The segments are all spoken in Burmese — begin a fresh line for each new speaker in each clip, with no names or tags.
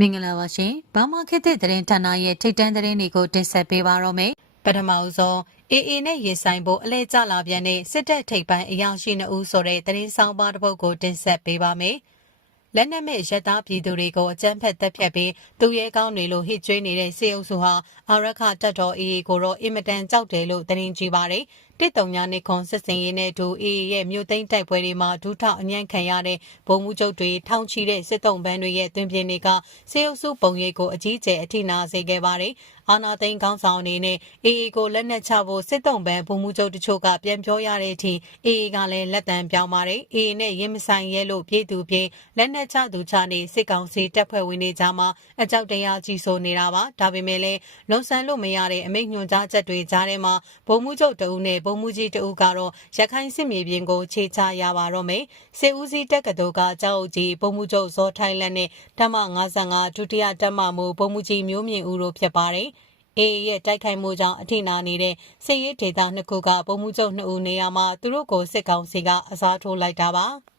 မင်္ဂလာပါရှင်။ဘာမာခေတ်သစ်သတင်းဌာနရဲ့ထိတ်တန့်သတင်းတွေကိုတင်ဆက်ပေးပါတော့မယ်။ပထမဆုံး AA နဲ့ရေဆိုင်ဖို့အလဲကျလာပြန်တဲ့စစ်တပ်ထိပ်ပိုင်းအရာရှိနှုပ်ဆိုတဲ့သတင်းဆောင်ပါတစ်ပုဒ်ကိုတင်ဆက်ပေးပါမယ်။လက်နက်မဲ့ရက်သားပြည်သူတွေကိုအကြမ်းဖက်တပ်ဖြတ်ပြီးသူရဲကောင်းတွေလိုဟစ်ကြွေးနေတဲ့စေအုပ်စုဟာအာရခတက်တော် AA ကိုတော့အင်မတန်ကြောက်တယ်လို့သတင်းကြည့်ပါတယ်။ တစ်တုံညာနေခွန်စစ်စင်ရေးနဲ့ဒူအေးရဲ့မြို့သိမ်းတိုက်ပွဲတွေမှာဒူးထောက်အညံ့ခံရတဲ့ဗိုလ်မှူးချုပ်တွေထောင်ချီတဲ့စစ်တုံးပန်းတွေရဲ့တွင်ပြင်းတွေကစေအုပ်စုပုံရိပ်ကိုအကြီးကျယ်အထိနာစေခဲ့ပါတယ်။အာနာသိန်းကောင်းဆောင်အနေနဲ့အေအေကိုလက်နက်ချဖို့စစ်တုံးပန်းဗိုလ်မှူးချုပ်တချို့ကပြန်ပြောရတဲ့အထိအေအေကလည်းလက်တံပြောင်းပါတယ်။အေအေနဲ့ရင်းမဆိုင်ရဲလို့ပြည်သူပြည်လက်နက်ချသူချနေစစ်ကောင်စီတပ်ဖွဲ့ဝင်တွေကြားမှာအကြောက်တရားကြီးဆိုနေတာပါ။ဒါပေမဲ့လည်းလုံဆန်လို့မရတဲ့အမိန့်ညွှန်ကြားချက်တွေကြားထဲမှာဗိုလ်မှူးချုပ်တအုပ်နဲ့ဗိုလ်မှူးကြီးတအုပ်ကတော့ရခိုင်စစ်မြေပြင်ကိုခြေချရပါတော့မယ်။စစ်ဦးစီးတက်ကတော်ကကြောက်ကြီးဗိုလ်မှူးချုပ်ဇော်ထိုင်းလက်နဲ့တမ55ဒုတိယတက်မမှုဗိုလ်မှူးကြီးမျိုးမြင့်ဦးတို့ဖြစ်ပါတယ်။အေရဲ့တိုက်ခိုက်မှုကြောင့်အထိနာနေတဲ့စစ်ရေးဒေသနှစ်ခုကပုံမှုချုပ်နှစ်ဦးနေရာမှာသူတို့ကိုစစ်ကောင်စီကအစားထိုးလိုက်တာပါ။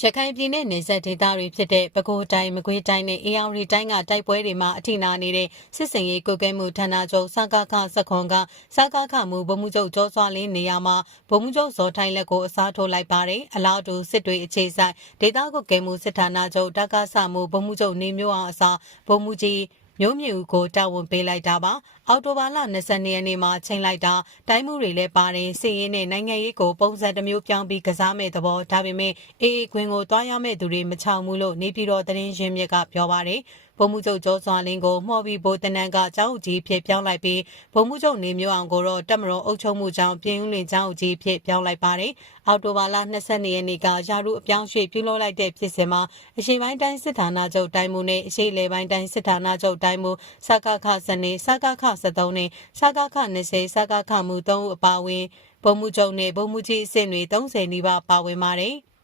ရခိုင်ပြည်နယ်နေဆက်ဒေသတွေဖြစ်တဲ့ပဲခူးတိုင်းမကွေးတိုင်းနဲ့အေရဝတီတိုင်းကတိုက်ပွဲတွေမှာအထိနာနေတဲ့စစ်စင်ရေးကုကဲမှုဌာနချုပ်စကားခစခွန်ကစကားခမှုဗမှုချုပ်ကျော်စွာလင်းနေရာမှာဗမှုချုပ်ဇော်ထိုင်းလက်ကိုအစားထိုးလိုက်ပါတယ်အလားတူစစ်တွေအခြေဆိုင်ဒေသကုကဲမှုစစ်ဌာနချုပ်တက္ကဆမှုဗမှုချုပ်နေမျိုးအောင်အစားဗမှုကြီး မျိုးမြူကိုတာဝန်ပေးလိုက်တာပါအော်တိုဘာလ22ရက်နေ့မှာချိန်လိုက်တာတိုင်းမှုတွေလည်းပါတယ်စီရင်နဲ့နိုင်ငံရေးကိုပုံစံတစ်မျိုးပြောင်းပြီးကစားမဲ့သဘောဒါပေမဲ့အေးအေးခွင်ကိုတွားရမဲ့သူတွေမချောင်ဘူးလို့နေပြည်တော်သတင်းရင်းမြစ်ကပြောပါတယ် ဗိုလ်မှူးချုပ်ကျော်စွာလင်းကိုမှော်ပြီးဗိုလ်တနန်ကကျောင်းကြီးဖြစ်ပြောင်းလိုက်ပြီးဗိုလ်မှူးချုပ်နေမျိုးအောင်ကိုတော့တက်မတော်အုပ်ချုပ်မှုကြောင့်ပြည်ဦးလင်ကျောင်းကြီးဖြစ်ပြောင်းလိုက်ပါတယ်။အော်တိုဘာလ22ရက်နေ့ကရာထူးအပြောင်းရွှေ့ပြုလုပ်လိုက်တဲ့ဖြစ်စဉ်မှာအရှိပိုင်းတိုင်းစစ်ဌာနချုပ်တိုင်းမှုနဲ့အရှိလေပိုင်းတိုင်းစစ်ဌာနချုပ်တိုင်းမှုစကခစနေစကခ73နဲ့စကခ20စကခမှု3ဦးအပါအဝင်ဗိုလ်မှူးချုပ်နဲ့ဗိုလ်မှူးကြီးအဆင့်တွေ30နီးပါးပါဝင်ပါတယ်။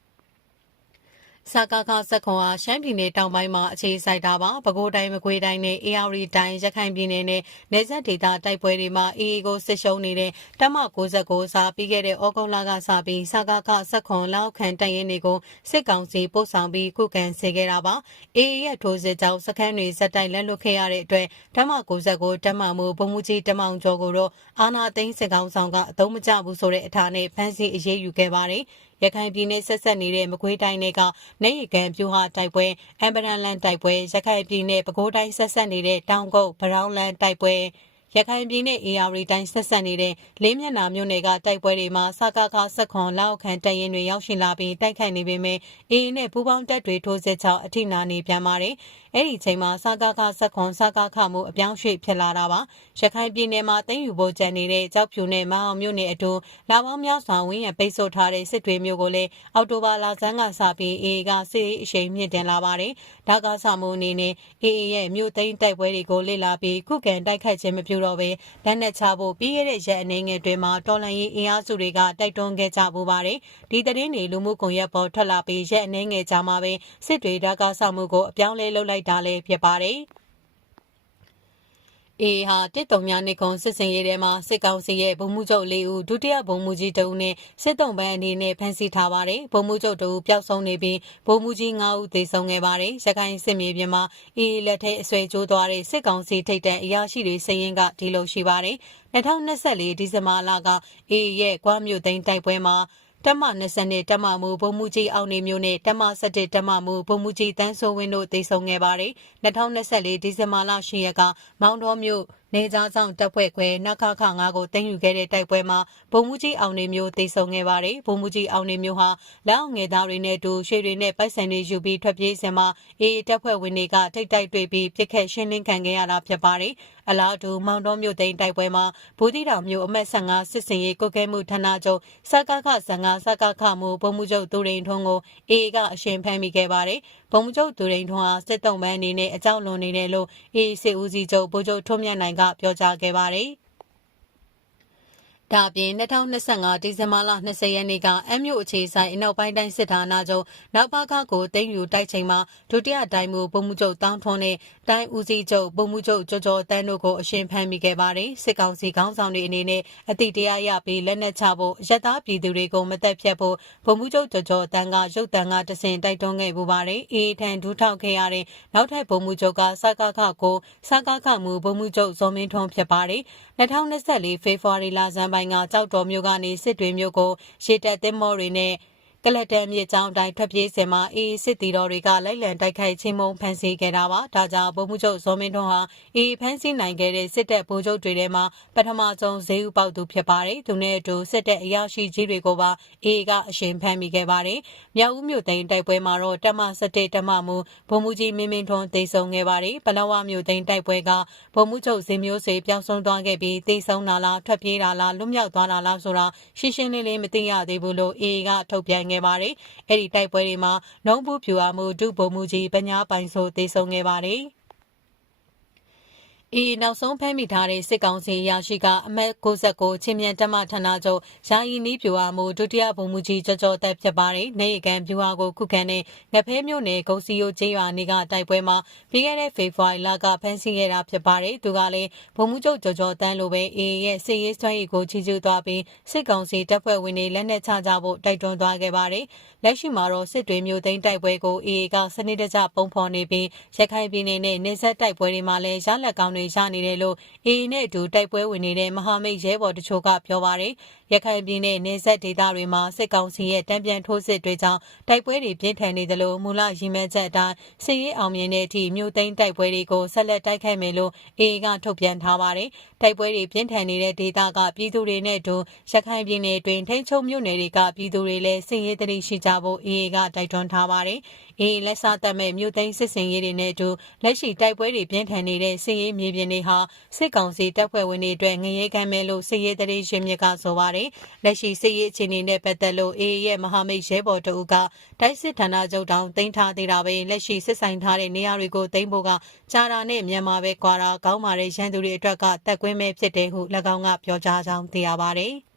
စကားကစက်ခွန်ဟာရှမ်းပြည်နယ်တောင်ပိုင်းမှာအခြေစိုက်တာပါပဲခူးတိုင်းမကွေးတိုင်းနဲ့အေရဝတီတိုင်းရခိုင်ပြည်နယ်နဲ့နေဆက်ဒေသတိုက်ပွဲတွေမှာအေအေကိုစစ်ရှုံးနေတဲ့တမ69စာပြီးခဲ့တဲ့ဩဂုတ်လကစပြီးစကားကစက်ခွန်လောက်ခံတရင်တွေကိုစစ်ကောင်စီပို့ဆောင်ပြီးခုခံစေခဲ့တာပါအေအေရဲ့ထိုးစစ်ကြောင့်စခန်းတွေစက်တိုက်လက်လွတ်ခဲ့ရတဲ့အတွက်တမ69တမမှုဘုံမူကြီးတမောင်ကျော်ကိုတော့အာနာသိန်းစစ်ကောင်ဆောင်ကအသုံးမကျဘူးဆိုတဲ့အထာနဲ့ဖမ်းဆီးအရေးယူခဲ့ပါတယ် ရခိုင်ပြည်နယ်ဆက်ဆက်နေတဲ့မကွေးတိုင်းတွေကနေရီကန်ပြူဟာတိုက်ပွဲအမ်ဘရန်လန်တိုက်ပွဲရခိုင်ပြည်နယ်ပဲခူးတိုင်းဆက်ဆက်နေတဲ့တောင်ကုတ်ဗရောင်းလန်တိုက်ပွဲ ရခိုင်ပြည်နယ် AR တိုင်း ဆက်ဆက်နေတဲ့ လေးမျက်နှာမြို့နယ်က တိုက်ပွဲတွေမှာ စကားခဆက်ခွန်လောက်ခံတရင်တွေ ရောက်ရှိလာပြီး တိုက်ခိုက်နေပေမဲ့အေးနဲ့ ပူပေါင်းတပ်တွေ ထိုးစစ်ချောင်းအထိနာနေပြန်ပါတယ်။အဲ့ဒီချိန်မှာ စကားခဆက်ခွန်စကားခမှုအပြောင်းရွှေ့ ဖြစ်လာတာပါ။ရခိုင်ပြည်နယ်မှာတင်းယူဖို့ကြံနေတဲ့ကြောက်ဖြူနဲ့မအောင်မြို့နယ်အတူလာပေါင်းများစွာဝင်းရပိတ်ဆို့ထားတဲ့ စစ်တွေမျိုးကိုလည်း အော်တိုဘာလဆန်းကစပြီးအေးကစစ်အရှိန်မြင့်တင်လာပါတယ်။ဒါကဆမှုအနေနဲ့အေးရဲ့ မြို့သိမ်းတိုက်ပွဲတွေကို လေ့လာပြီး ခုခံတိုက်ခိုက်ခြင်းမပြုတော့ဘဲလက်နက်ချဖို့ပြီးခဲ့တဲ့ရက်အနေငယ်တွင်မှာတော်လန်ရေးအင်အားစုတွေကတိုက်တွန်းခဲ့ကြပူပါတယ်ဒီသတင်းတွေလူမှုကွန်ရက်ပေါ်ထွက်လာပြီးရက်အနေငယ်ကြာမှာပဲစစ်တွေဓာတ်ကားဆောင်မှုကိုအပြောင်းလဲလုပ်လိုက်တာလည်းဖြစ်ပါတယ် အေဟာတစ်တုံများနေကုံစစ်စင်ရေးထဲမှာစစ်ကောင်စီရဲ့ဗိုလ်မှူးချုပ်၄ဦးဒုတိယဗိုလ်မှူးကြီးတဦးနဲ့စစ်တုံးပန်းအနေနဲ့ဖမ်းဆီးထားပါတယ်ဗိုလ်မှူးချုပ်တဦးပျောက်ဆုံးနေပြီးဗိုလ်မှူးကြီး၅ဦးသေဆုံးခဲ့ပါတယ်ရခိုင်စစ်မြေပြင်မှာအေလက်ထဲအဆွဲကျိုးသွားတဲ့စစ်ကောင်စီထိပ်တန်းအရာရှိတွေစည်ရင်ကဒီလိုရှိပါတယ်2024ဒီဇင်ဘာလကအေရဲ့ကွမ်းမြို့သိမ်းတိုက်ပွဲမှာ တမ20နဲ့တမမူဘုံမူကြီးအောင်နေမျိုးနဲ့တမ17တမမူဘုံမူကြီးတန်းဆိုးဝင်းတို့တည်ဆုံခဲ့ပါတယ်2024ဒီဇင်ဘာလ10ရက်ကမောင်တော်မြို့ နေကြားဆောင်တပ်ဖွဲ့ခွဲနခခ9ကိုတင်ယူခဲ့တဲ့တိုက်ပွဲမှာဗိုလ်မှူးကြီးအောင်နေမျိုးတိတ်ဆုံခဲ့ပါတယ်။ဗိုလ်မှူးကြီးအောင်နေမျိုးဟာလက်အောင်ငယ်သားတွေနဲ့တူရွှေတွေနဲ့ပိုက်ဆံတွေယူပြီးထွက်ပြေးစင်မှာအေးတပ်ဖွဲ့ဝင်တွေကထိတ်တိုက်တွေ့ပြီးပြစ်ခတ်ရှင်းလင်းခံခဲ့ရတာဖြစ်ပါတယ်။အလားတူမောင်တော်မြို့သိမ်းတိုက်ပွဲမှာဘူတိတောင်မြို့အမတ်15စစ်စင်ရေးကုတ်ကဲမှုဌာနချုပ်စကခ15စကခမှုဗိုလ်မှူးချုပ်သူရိန်ထွန်းကိုအေးကအရှင်ဖမ်းမိခဲ့ပါတယ်။ဗိုလ်မှူးချုပ်သူရိန်ထွန်းဟာစစ်တုံးပန်းအနေနဲ့အကြောက်လွန်နေတယ်လို့အေးစစ်ဦးစီးချုပ်ဗိုလ်ချုပ်ထွန်းမြတ်နိုင်ကပြောကြားခဲ့ပါတယ်။ ဒါအပြင်2025ဒီဇင်ဘာလ20ရက်နေ့ကအမျိုးအခြေဆိုင်အနောက်ပိုင်းတိုင်းစစ်ဌာနချုပ်နောက်ပါကကိုတင်ယူတိုက်ချိန်မှာဒုတိယတိုင်းမှုဗိုလ်မှူးချုပ်တောင်းထွန်းနဲ့တိုင်းဦးစီးချုပ်ဗိုလ်မှူးချုပ်ကျော်ကျော်တန်းတို့ကိုအရှင်ဖမ်းမိခဲ့ပါတယ်စစ်ကောင်စီခေါင်းဆောင်တွေအနေနဲ့အတိတရားရပြီးလက်နက်ချဖို့ရတပြည်သူတွေကိုမသက်ဖြတ်ဖို့ဗိုလ်မှူးချုပ်ကျော်ကျော်တန်းကရုတ်တံကတဆင်တိုက်တွန်းခဲ့ပူပါတယ်အေးထန်ဒူးထောက်ခဲ့ရတဲ့နောက်ထပ်ဗိုလ်မှူးချုပ်ကစကခကိုစကခမှုဗိုလ်မှူးချုပ်ဇော်မင်းထွန်းဖြစ်ပါတယ်2024ဖေဖော်ဝါရီလဆန်းပိုင်းကကြောက်တော်မြို့ကနေ စစ်တွေမြို့ကို ရေတပ်သင်းမောတွေနဲ့ ကလတ်တန်မြေချောင်းတိုင်းထွက်ပြေးစင်မှာအေးစစ်တီတော်တွေကလိုက်လံတိုက်ခိုက်ချင်းမုံဖမ်းဆီးခဲ့တာပါဒါကြောင့်ဗိုလ်မှူးချုပ်ဇော်မင်းထွန်းဟာအေးဖမ်းဆီးနိုင်ခဲ့တဲ့စစ်တပ်ဗိုလ်ချုပ်တွေထဲမှာပထမဆုံးဈေးဥပေါက်သူဖြစ်ပါတယ်သူနဲ့အတူစစ်တပ်အရာရှိကြီးတွေကိုပါအေးကအရှင်ဖမ်းမိခဲ့ပါတယ်မြောက်ဦးမြို့သိမ်းတိုက်ပွဲမှာတော့တမ17တမမူဗိုလ်မှူးကြီးမင်းမင်းထွန်းတေဆုံခဲ့ပါတယ်ပလောဝမြို့သိမ်းတိုက်ပွဲကဗိုလ်မှူးချုပ်ဇင်မျိုးစေပြောင်းဆုံးသွားခဲ့ပြီးတေဆုံလာလားထွက်ပြေးလာလားလွတ်မြောက်သွားလာလားဆိုတာရှင်းရှင်းလင်းလင်းမသိရသေးဘူးလို့အေးကထုတ်ပြန်ခဲ့ပါတယ်။အဲ့ဒီတိုက်ပွဲတွေမှာနှုံးဘူးဖြူအားမှုဒုဗိုလ်မှူးကြီးပညာပိုင်ဆိုတေဆုံခဲ့ပါတယ်။ အေးနောက်ဆုံးဖမ်းမိထားတဲ့စစ်ကောင်စီရရှိကအမတ်69ချင်းမြန်တမဌာနချုပ်ယာယီနီးပြူအားမှုဒုတိယဗိုလ်မှူးကြီးကြောကြောတက်ဖြစ်ပါတယ်။နေရကန်ပြူအားကိုခုခံတဲ့ငဖဲမျိုးနယ်ဂုံစီယိုကျေးရွာနေကတိုက်ပွဲမှာပြီးခဲ့တဲ့ဖေဖော်ဝါရီလကဖမ်းဆီးခဲ့တာဖြစ်ပါတယ်။သူကလည်းဗိုလ်မှူးချုပ်ကြောကြောတန်းလိုပဲအေးရဲ့စစ်ရေးစွမ်းရည်ကိုချီးကျူးသွားပြီးစစ်ကောင်စီတပ်ဖွဲ့ဝင်တွေလက်နက်ချကြဖို့တိုက်တွန်းသွားခဲ့ပါတယ်။လက်ရှိမှာတော့စစ်တွေမျိုးသိမ်းတိုက်ပွဲကိုအေးကစနစ်တကျပုံဖော်နေပြီးရခိုင်ပြည်နယ်နဲ့နေဆက်တိုက်ပွဲတွေမှာလည်းရလက်ကောင်းတွေရနေတယ်လို့အေအေနဲ့အတူတိုက်ပွဲဝင်နေတဲ့ မဟာမိတ်ရဲဘော်တချို့က ပြောပါတယ်။ရခိုင်ပြည်နယ်နေဆက်ဒေသတွေမှာ စစ်ကောင်စီရဲ့တံပြန်ထိုးစစ်တွေကြောင့် တိုက်ပွဲတွေပြင်းထန်နေတယ်လို့မူလရည်မှန်းချက်အတိုင်း စစ်ရေးအောင်မြင်တဲ့အထိ မြို့သိမ်းတိုက်ပွဲတွေကို ဆက်လက်တိုက်ခိုက်မယ်လို့အေအေကထုတ်ပြန်ထားပါတယ်။တိုက်ပွဲတွေပြင်းထန်နေတဲ့ဒေသက ပြည်သူတွေနဲ့အတူ ရခိုင်ပြည်နယ်တွင်ထိန်းချုပ်မြို့နယ်တွေက ပြည်သူတွေလည်း စစ်ရေးတရိရှိကြဖို့အေအေကတိုက်တွန်းထားပါတယ်။အေးလက်စားတက်မဲ့မြို့သိမ်းစစ်စင်ရေးတွေနဲ့အတူလက်ရှိတိုက်ပွဲတွေပြင်းထန်နေတဲ့စစ်ရေးမြေပြင်တွေဟာစစ်ကောင်စီတပ်ဖွဲ့ဝင်တွေအတွက်ငရေခံမဲ့လို့စစ်ရေးတရေရှင်မြစ်ကဆိုပါတယ်လက်ရှိစစ်ရေးအခြေအနေနဲ့ပတ်သက်လို့အေးရဲ့မဟာမိတ်ရဲဘော်တို့ကတိုက်စစ်ဌာနချုပ်တောင်တင်ထားသေးတာပဲလက်ရှိစစ်ဆိုင်ထားတဲ့နေရာတွေကိုတင်ဖို့ကကြာတာနဲ့မြန်မာပဲကွာတာကောင်းပါတဲ့ရန်သူတွေအတွက်ကတက်ကွင်းမဲ့ဖြစ်တယ်ဟု၎င်းကပြောကြားကြောင်းသိရပါတယ်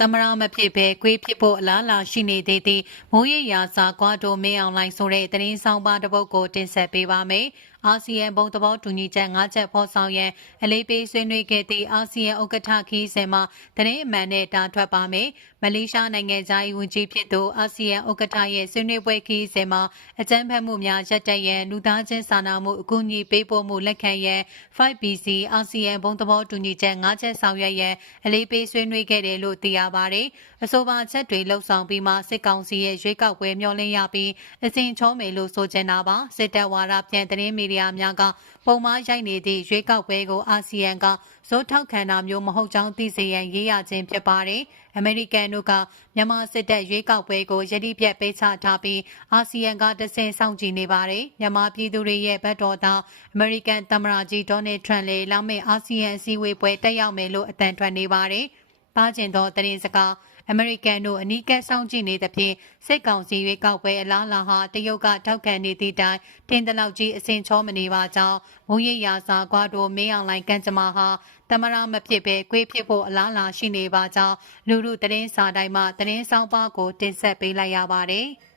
သမရမဖြစ်ပဲကွေးဖြစ်ဖို့အလားလာရှိနေသေးသည့်မိုးရရာစာကွာတိုမင်းအောင်လိုင်းဆိုတဲ့သတင်းဆောင်ပါတစ်ပုဒ်ကိုတင်ဆက်ပေးပါမယ်။ အာဆီယံဘုံသဘောတူညီချက်၅ချက်ဖော်ဆောင်ရန်အလေးပေးဆွေးနွေးခဲ့သည့်အာဆီယံဥက္ကဋ္ဌခီးစဉ်မှာသတင်းအမှန်နဲ့တာထွက်ပါမယ်။မလေးရှားနိုင်ငံသား၏ဝန်ကြီးဖြစ်သူအာဆီယံဥက္ကဋ္ဌရဲ့ဆွေးနွေးပွဲခီးစဉ်မှာအကြမ်းဖက်မှုများရပ်တန့်ရန်လူသားချင်းစာနာမှုအကူအညီပေးပို့မှုလက်ခံရန် 5BC အာဆီယံဘုံသဘောတူညီချက်၅ချက်ဆောင်ရွက်ရန်အလေးပေးဆွေးနွေးခဲ့တယ်လို့သိရပါတယ်။အဆိုပါချက်တွေလှုပ်ဆောင်ပြီးမှစစ်ကောင်စီရဲ့ရွေးကောက်ပွဲမျှော်လင့်ရပြီးအစဉ်ချောမယ်လို့ဆိုချင်တာပါစစ်တပ်ဝါဒပြန်သတင်းမီဒီယာများကပုံမှားရိုက်နေသည့်ရွေးကောက်ပွဲကိုအာဆီယံကဇိုးထောက်ခံတာမျိုးမဟုတ်ကြောင်းသိစေရန်ရေးရခြင်းဖြစ်ပါတယ်။အမေရိကန်တို့ကမြန်မာစစ်တပ်ရွေးကောက်ပွဲကိုယတိပြတ်ပေးချထားပြီးအာဆီယံကတဆင့်စောင့်ကြည့်နေပါတယ်။မြန်မာပြည်သူတွေရဲ့ဘက်တော်သားအမေရိကန်သမ္မတကြီးဒေါ်နယ်ထရန့်လည်းလောက်မဲ့အာဆီယံအစည်းအဝေးပွဲတက်ရောက်မယ်လို့အတန်ထွက်နေပါတယ်။ပါကျင်သောသတင်းစကား အမေရိကန်တို့အနီးကပ်ဆောင်ကြည့်နေသဖြင့်စစ်ကောင်စီရွေးကောက်ပွဲအလားအလာဟာတရုတ်ကထောက်ခံနေသည့်တိုင်တင်တလောက်ကြီးအစင်ချောမနေပါကြောင်းမုံရရာစာကွာတို့မင်းအောင်လိုင်းကန်ကြမာဟာတမရမဖြစ်ပဲကွေးဖြစ်ဖို့အလားအလာရှိနေပါကြောင်းလူလူသတင်းစာတိုင်းမှာသတင်းဆောင်ပါကိုတင်ဆက်ပေးလိုက်ရပါတယ်။